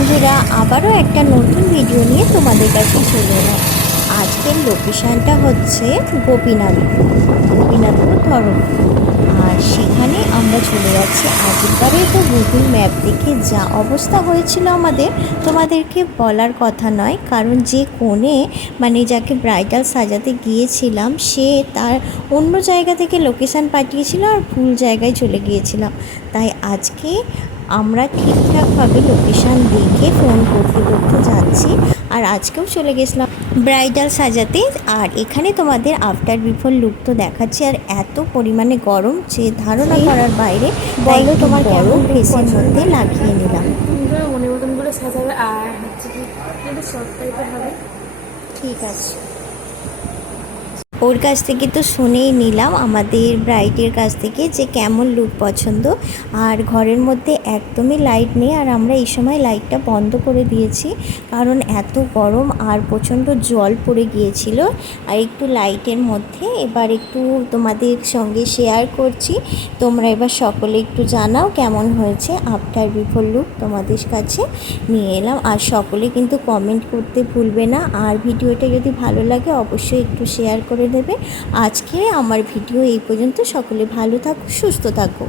বন্ধুরা, আবারও একটা নতুন ভিডিও নিয়ে তোমাদের কাছে চলে এলাম। আজকের লোকেশানটা হচ্ছে গোপীনাথপুর গোপীনাথপুর ধরম আর সেখানে আমরা চলে যাচ্ছি। আগেরবারে তো গুগল ম্যাপ দেখে যা অবস্থা হয়েছিল আমাদের, তোমাদেরকে বলার কথা নয়। কারণ যে কোণে মানে যাকে ব্রাইডাল সাজাতে গিয়েছিলাম, সে তার অন্য জায়গা থেকে লোকেশান পাঠিয়েছিল আর ভুল জায়গায় চলে গিয়েছিলাম। তাই আজকে আমরা ঠিকঠাকভাবে লোকেশান দেখে ফোন করতে করতে যাচ্ছি। আর আজকেও চলে গেছিলাম ব্রাইডাল সাজাতে। আর এখানে তোমাদের আফটার বিফোর লুক তো দেখাচ্ছি। আর এত পরিমাণে গরম যে ধারণা করার বাইরে বলো তোমার কেমন ফেসের মধ্যে লাগিয়ে নিলাম। মতন করে সাজাবে। আর হচ্ছে কি শর্ট টাইপের হবে। ঠিক আছে। ওর কাছ থেকে তো শুনেই নিলাম, আমাদের ব্রাইডের কাছ থেকে যে কেমন লুক পছন্দ। আর ঘরের মধ্যে একদমই লাইট নেই, আর আমরা এই সময় লাইটটা বন্ধ করে দিয়েছি। কারণ এত গরম আর প্রচণ্ড জল পড়ে গিয়েছিল। আর একটু লাইটের মধ্যে এবার একটু তোমাদের সঙ্গে শেয়ার করছি। তোমরা এবার সকলে একটু জানাও কেমন হয়েছে আফটার বিফোর লুক তোমাদের কাছে নিয়ে এলাম। আর সকলে কিন্তু কমেন্ট করতে ভুলবে না। আর ভিডিওটা যদি ভালো লাগে অবশ্যই একটু শেয়ার করে দেবে। আজকে আমার ভিডিও এই পর্যন্ত। সকলে ভালো থাকো সুস্থ থাকো।